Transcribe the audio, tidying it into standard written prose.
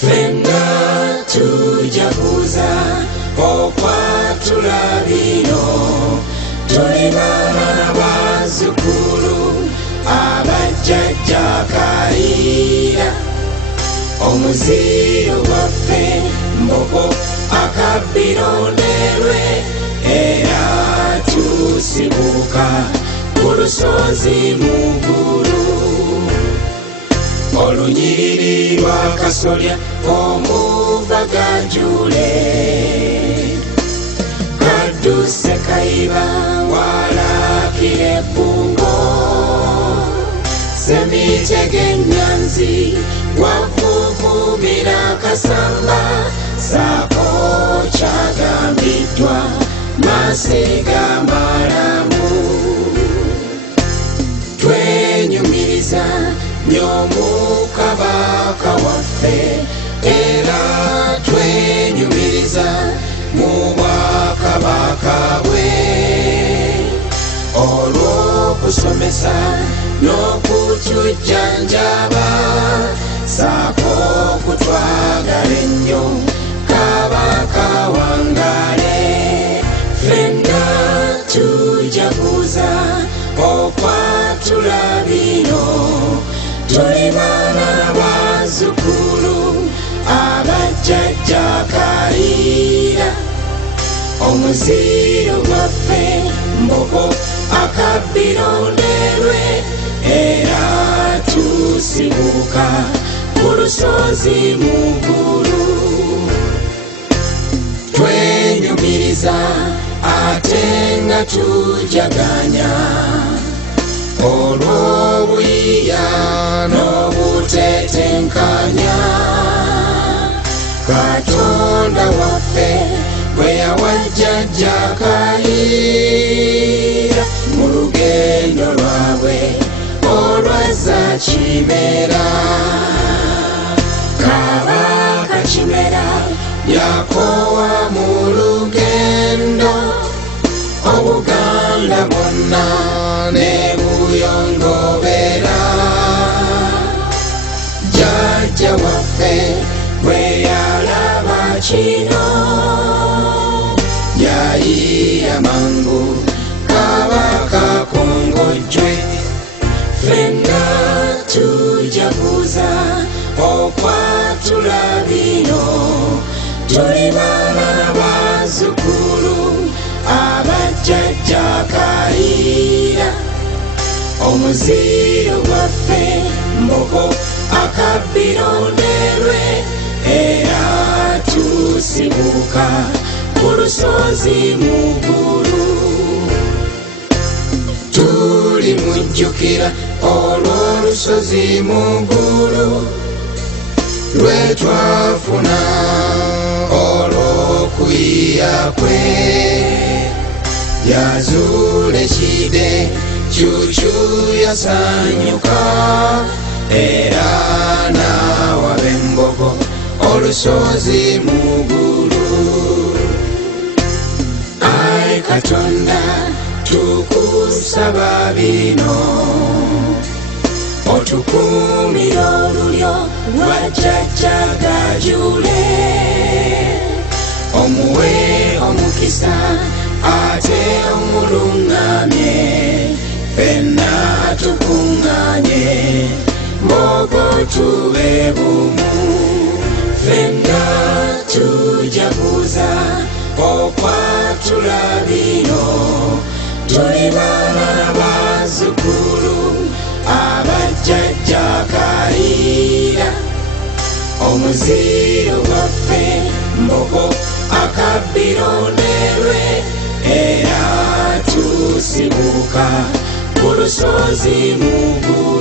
ffenna tujaguza okwatula bino tuli baana bazzukulu abajjajja kaliira omuziro gwaffe mboko akabbironderwe era tusibuka ku lusozi mugulu olunyiriri lwa kasolya omuva gajule kadduse kayiba walakira ebbungo semitege nyanzi wavuvumira kasamba saako kyagambiddwa masiga malamu twenyumiriza ny'omukabaka waffe era twenyumiriza mu bwakabaka bwe olw'okusomesa n'okutujjanjaba saako okutwagala ennyo kabaka wangale ffenna tujaguza okwatula bino tuli baana bazzukulu abajjajja kaliira omuziro gwaffe mboko akabbironderwe era tusibuka ku lusozi mugulu twenyumiriza ate nga tujaganya olw'obuyiya n'obutetenkanya katonda waffe bwe yawajjajja kaliira mu lugendo lwabwe olwazza kimera kabaka kimera yakoowa mu lugendo obuganda bwonna ne buyongobera jjajja waffe bwe yalaba kino yayiya mangu kabaka kongojjwe ffenna tujaguza okwatula bino tuli baana bazzukulu abajjajja kaliira omuziro gwaffe mboko akabbironderwe era tusibuka ku lusozi mugulu tuli mujjukira olw'olusozi mugulu lwe twafuna olw'okuyiya kwe yazuula ekide kyukyu yasanyuka era n'awaba embogo olusozi mugulu ayi katonda tukusaba bino otukuumira olulyo lwa jjajja gajule omuwe omukisa ate omuluŋŋamye ffenna tukuŋŋaanye mbogo tube bumu ffenna tujaguza okwatula bino tuli baana bazzukulu abajjajja kaliira omuziro gwaffe mboko akabbironderwe era tusibuka ku lusozi mugulu